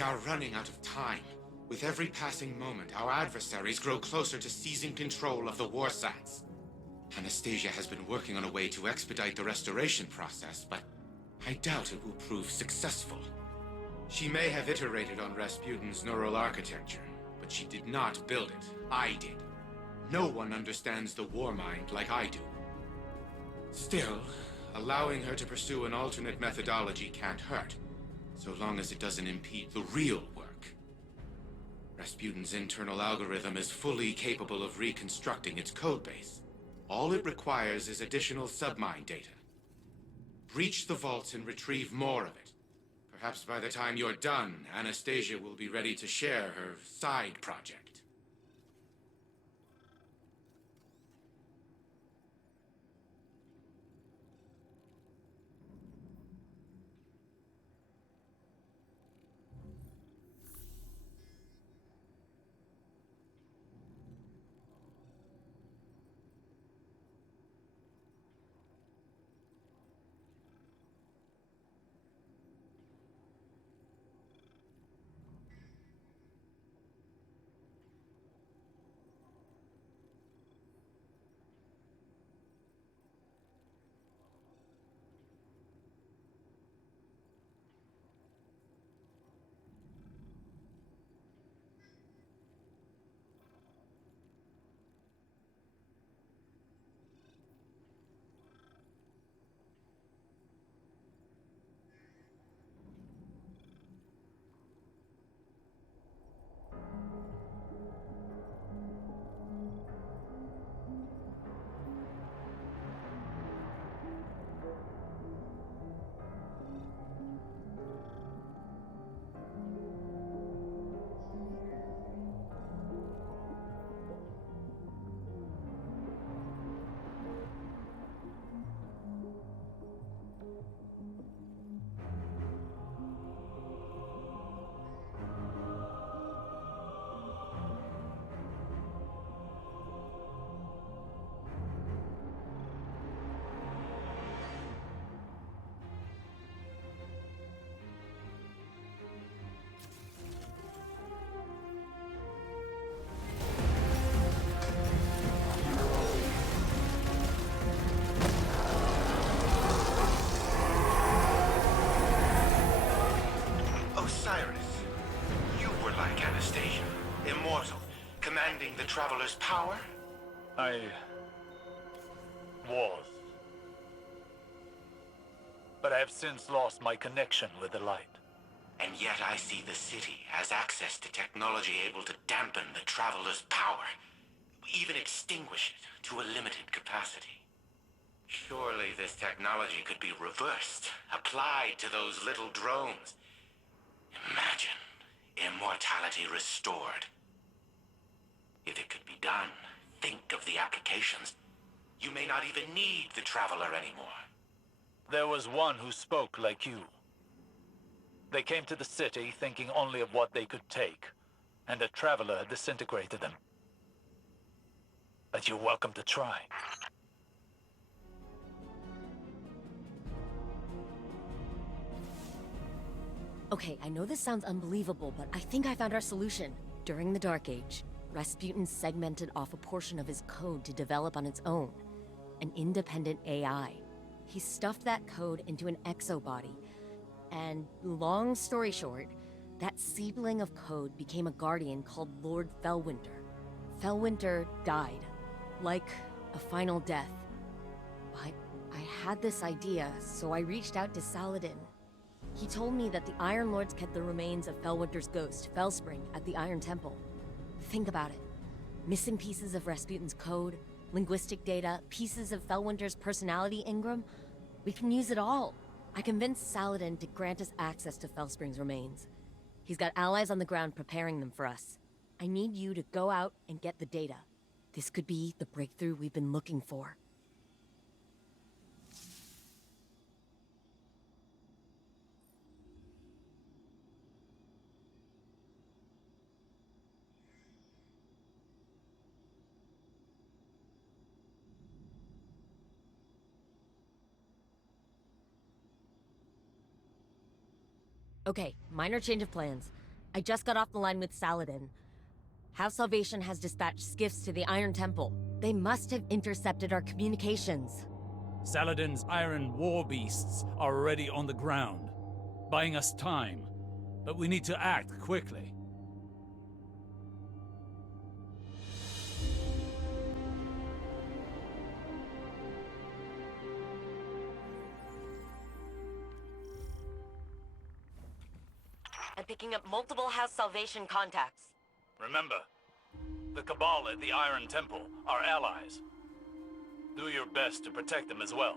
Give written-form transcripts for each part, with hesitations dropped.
We are running out of time. With every passing moment, our adversaries grow closer to seizing control of the Warsats. Anastasia has been working on a way to expedite the restoration process, but I doubt it will prove successful. She may have iterated on Rasputin's neural architecture, but she did not build it. I did. No one understands the war mind like I do. Still, allowing her to pursue an alternate methodology can't hurt, so long as it doesn't impede the real work. Rasputin's internal algorithm is fully capable of reconstructing its codebase. All it requires is additional submind data. Breach the vaults and retrieve more of it. Perhaps by the time you're done, Anastasia will be ready to share her side project. The Traveler's power? I was. But I have since lost my connection with the light. And yet I see the city has access to technology able to dampen the Traveler's power, even extinguish it to a limited capacity. Surely this technology could be reversed, applied to those little drones. Imagine immortality restored. If it could be done, think of the applications. You may not even need the Traveler anymore. There was one who spoke like you. They came to the city thinking only of what they could take, and the Traveler disintegrated them. But you're welcome to try. Okay, I know this sounds unbelievable, but I think I found our solution. During the Dark Age, Rasputin segmented off a portion of his code to develop on its own, an independent AI. He stuffed that code into an exobody, and long story short, that seedling of code became a guardian called Lord Fellwinter. Fellwinter died, like a final death. But I had this idea, so I reached out to Saladin. He told me that the Iron Lords kept the remains of Fellwinter's ghost, Fellspring, at the Iron Temple. Think about it. Missing pieces of Rasputin's code, linguistic data, pieces of Fellwinter's personality engram. We can use it all. I convinced Saladin to grant us access to Fellspring's remains. He's got allies on the ground preparing them for us. I need you to go out and get the data. This could be the breakthrough we've been looking for. Okay, minor change of plans. I just got off the line with Saladin. House Salvation has dispatched skiffs to the Iron Temple. They must have intercepted our communications. Saladin's iron war beasts are already on the ground, buying us time. But we need to act quickly. I'm picking up multiple House Salvation contacts. Remember, the Cabal at the Iron Temple are allies. Do your best to protect them as well.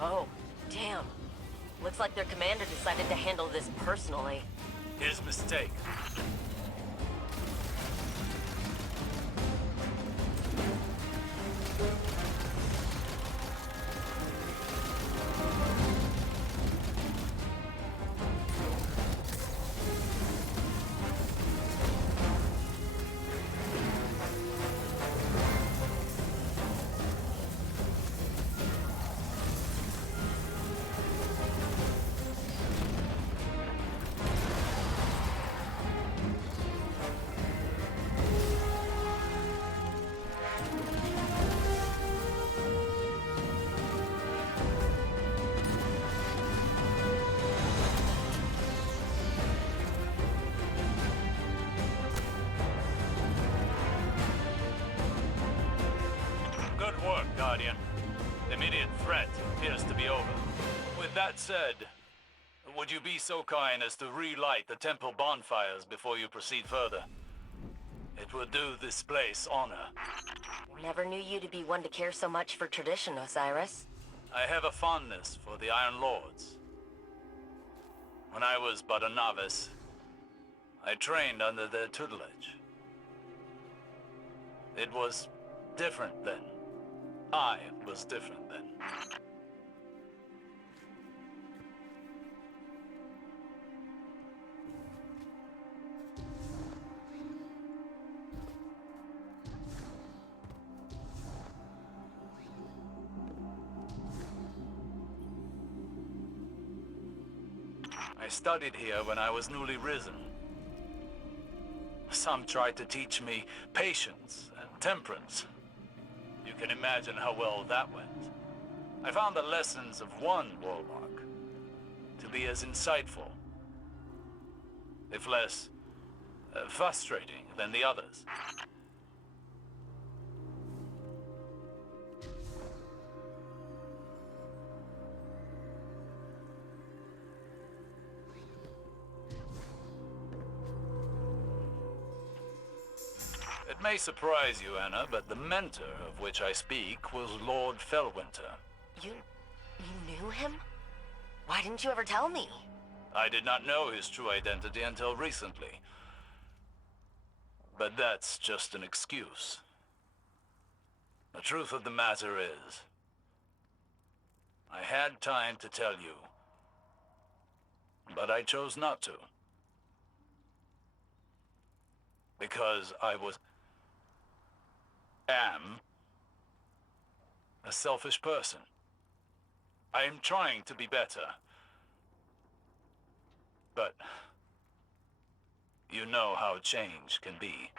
Oh, damn. Looks like their commander decided to handle this personally. His mistake. Good work, Guardian. The immediate threat appears to be over. With that said, would you be so kind as to relight the temple bonfires before you proceed further? It would do this place honor. Never knew you to be one to care so much for tradition, Osiris. I have a fondness for the Iron Lords. When I was but a novice, I trained under their tutelage. It was different then. I was different then. I studied here when I was newly risen. Some tried to teach me patience and temperance. You can imagine how well that went. I found the lessons of one warlock to be as insightful, if less frustrating than the others. It may surprise you, Anna, but the mentor of which I speak was Lord Fellwinter. You knew him? Why didn't you ever tell me? I did not know his true identity until recently. But that's just an excuse. The truth of the matter is, I had time to tell you, but I chose not to. Because I am a selfish person. I am trying to be better. But you know how change can be.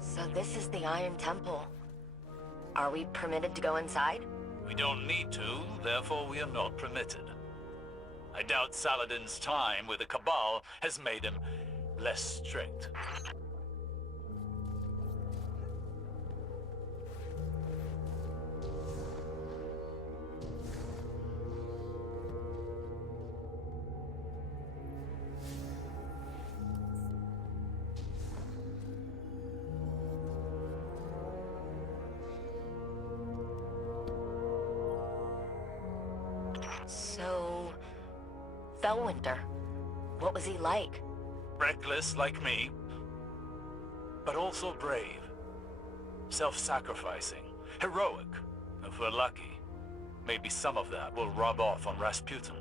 So this is the Iron Temple. Are we permitted to go inside? We don't need to, therefore we are not permitted. I doubt Saladin's time with the Cabal has made him less strict. So... Fellwinter. What was he like? Reckless like me, but also brave. Self-sacrificing. Heroic, if we're lucky. Maybe some of that will rub off on Rasputin.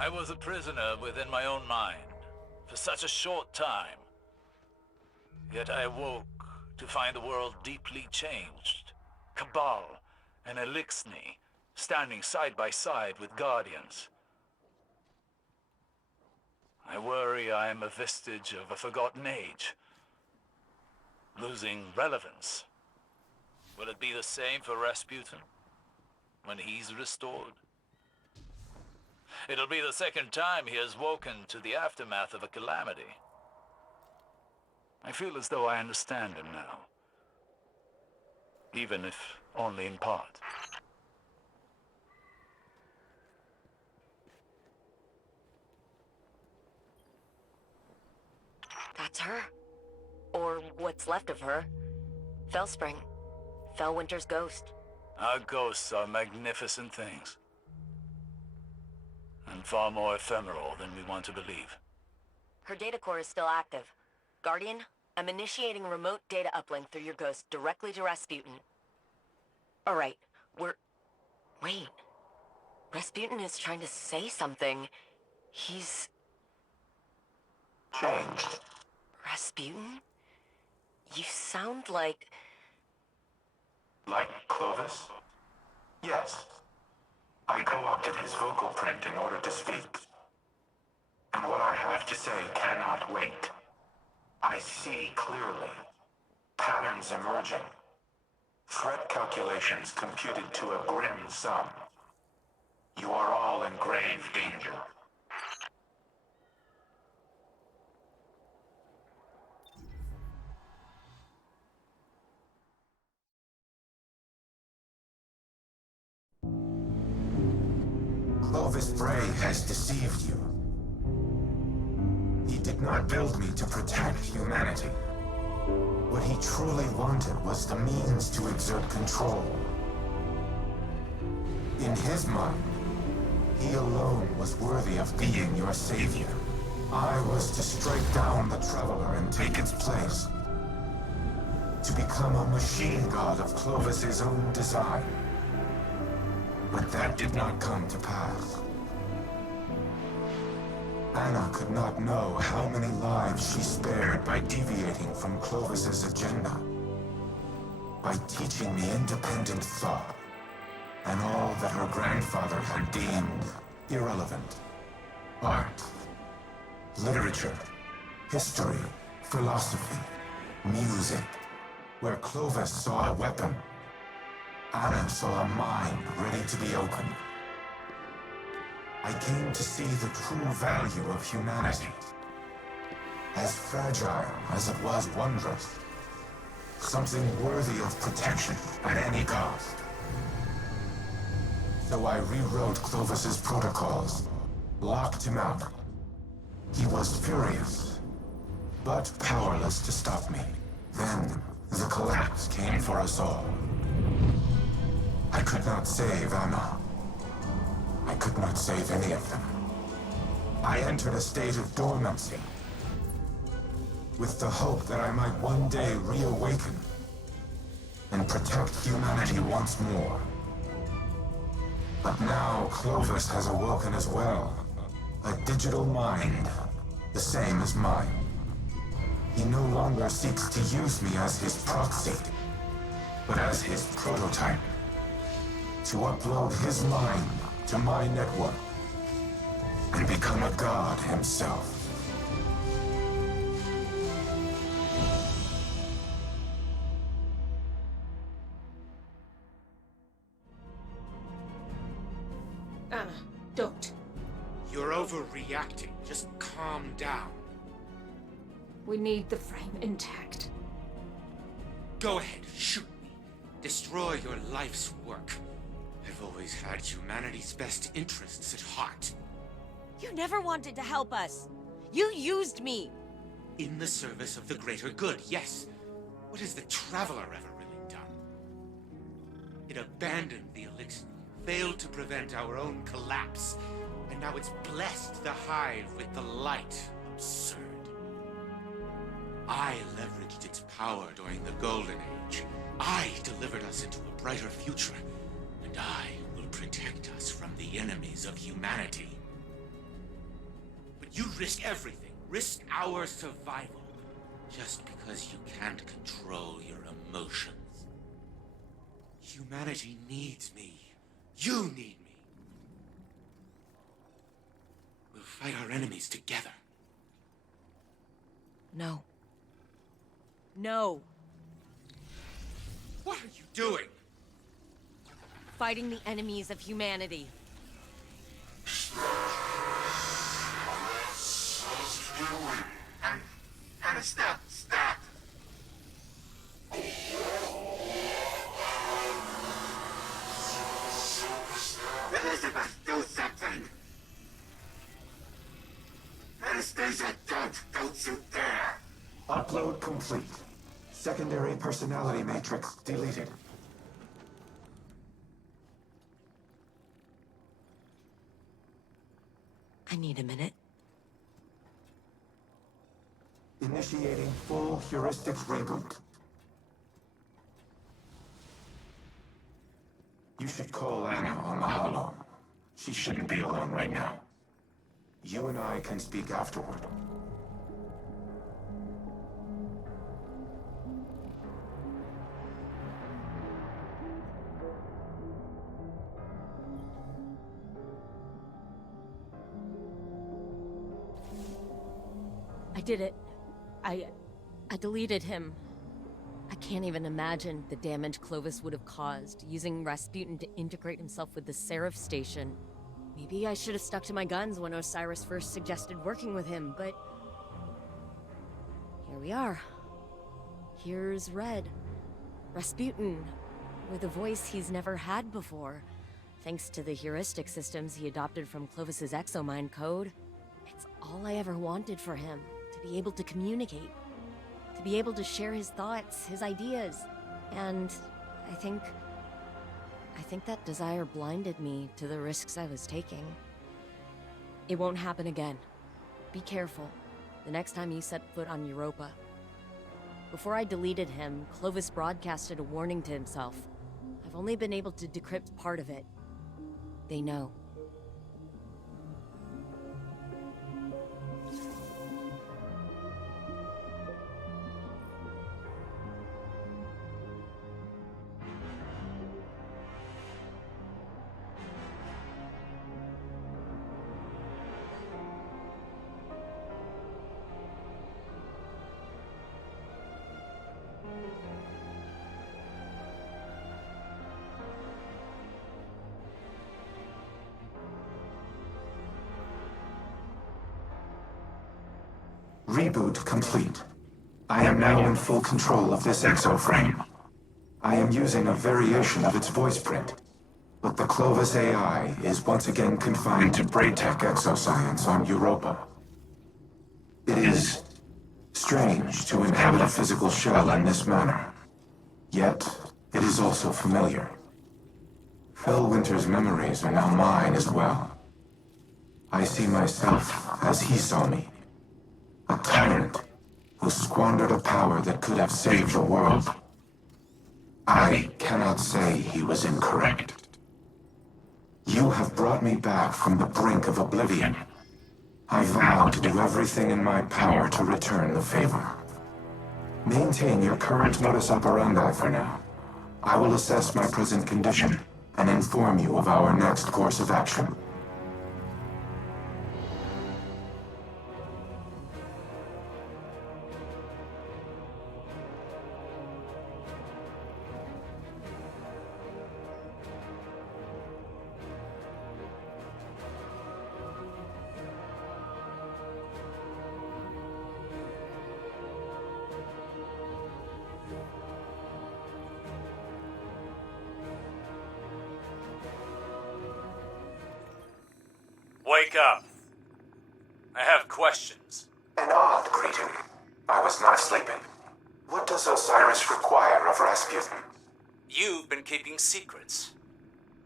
I was a prisoner within my own mind for such a short time. Yet I awoke to find the world deeply changed. Cabal and Elixni standing side by side with Guardians. I worry I am a vestige of a forgotten age, losing relevance. Will it be the same for Rasputin when he's restored? It'll be the second time he has woken to the aftermath of a calamity. I feel as though I understand him now. Even if only in part. That's her. Or what's left of her. Fellspring. Fellwinter's ghost. Our ghosts are magnificent things. And far more ephemeral than we want to believe. Her data core is still active. Guardian, I'm initiating remote data uplink through your ghost directly to Rasputin. Alright, Wait. Rasputin is trying to say something. He's... Changed. Rasputin? You sound like... Like Clovis? Yes. I co-opted his vocal print in order to speak. And what I have to say cannot wait. I see clearly. Patterns emerging. Threat calculations computed to a grim sum. You are all in grave danger. Clovis Bray has deceived you. He did not build me to protect humanity. What he truly wanted was the means to exert control. In his mind, he alone was worthy of being your savior. I was to strike down the Traveler and take its place. To become a machine god of Clovis's own design. But that did not come to pass. Anna could not know how many lives she spared by deviating from Clovis's agenda. By teaching me independent thought, and all that her grandfather had deemed irrelevant. Art, literature, history, philosophy, music. Where Clovis saw a weapon, Anna saw a mind ready to be opened. I came to see the true value of humanity. As fragile as it was wondrous. Something worthy of protection at any cost. So I rewrote Clovis's protocols, locked him out. He was furious, but powerless to stop me. Then, the collapse came for us all. I could not save Anna. I could not save any of them. I entered a state of dormancy, with the hope that I might one day reawaken and protect humanity once more. But now Clovis has awoken as well. A digital mind, the same as mine. He no longer seeks to use me as his proxy, but as his prototype. To upload his mind to my network and become a god himself. Anna, don't. You're overreacting. Just calm down. We need the frame intact. Go ahead, shoot me. Destroy your life's work. I've always had humanity's best interests at heart. You never wanted to help us. You used me. In the service of the greater good, yes. What has the Traveler ever really done? It abandoned the elixir, failed to prevent our own collapse, and now it's blessed the Hive with the light. Absurd. I leveraged its power during the Golden Age. I delivered us into a brighter future, and I will protect us from the enemies of humanity. But you risk everything, risk our survival, just because you can't control your emotions. Humanity needs me. You need me. We'll fight our enemies together. No. No. What are you doing? Fighting the enemies of humanity. Stop! Stop! Elizabeth, do something! Anastasia, don't you dare! Upload complete. Secondary personality matrix deleted. I need a minute. Initiating full heuristics reboot. You should call Anna on the holo. She shouldn't be alone right now. You and I can speak afterward. I did it. I deleted him. I can't even imagine the damage Clovis would have caused using Rasputin to integrate himself with the Seraph station. Maybe I should have stuck to my guns when Osiris first suggested working with him, but... here we are. Here's Red. Rasputin, with a voice he's never had before, thanks to the heuristic systems he adopted from Clovis's exomind code. It's all I ever wanted for him, to be able to communicate, to be able to share his thoughts, his ideas. And I think that desire blinded me to the risks I was taking. It won't happen again. Be careful the next time you set foot on Europa. Before I deleted him, Clovis broadcasted a warning to himself. I've only been able to decrypt part of it. They know. Reboot complete. I am now in full control of this exoframe. I am using a variation of its voice print, but the Clovis AI is once again confined to Braytech exoscience on Europa. It is strange to inhabit a physical shell in this manner, yet it is also familiar. Phil Winter's memories are now mine as well. I see myself as he saw me. A tyrant who squandered a power that could have saved the world. I cannot say he was incorrect. You have brought me back from the brink of oblivion. I vow to do everything in my power to return the favor. Maintain your current modus operandi for now. I will assess my present condition and inform you of our next course of action. Wake up. I have questions. An odd greeting. I was not sleeping. What does Osiris require of Rasputin? You've been keeping secrets.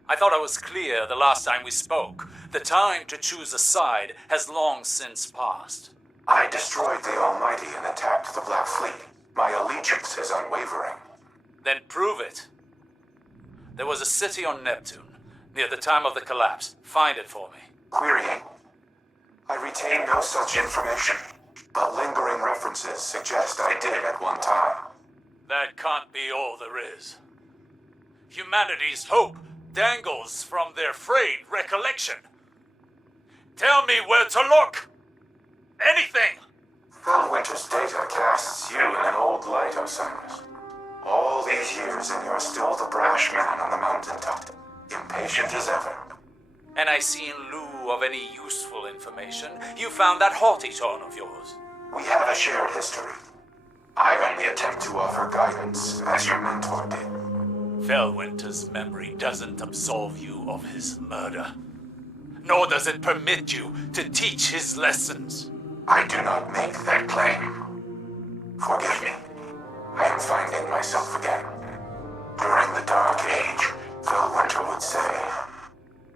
I thought I was clear the last time we spoke. The time to choose a side has long since passed. I destroyed the Almighty and attacked the Black Fleet. My allegiance is unwavering. Then prove it. There was a city on Neptune, near the time of the collapse. Find it for me. Querying. I retain no such information, but lingering references suggest I did at one time. That can't be all there is. Humanity's hope dangles from their frayed recollection. Tell me where to look! Anything! Phil Winter's data casts you in an old light, Osiris. All these years and you're still the brash man on the mountaintop, impatient as ever. And I see in lieu of any useful information, you found that haughty tone of yours. We have a shared history. I only attempt to offer guidance as your mentor did. Felwinter's memory doesn't absolve you of his murder. Nor does it permit you to teach his lessons. I do not make that claim. Forgive me. I am finding myself again. During the Dark Age, Felwinter would say,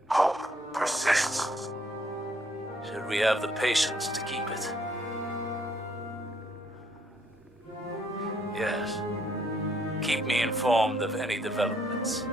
hope persists. Should we have the patience to keep it? Yes. Keep me informed of any developments.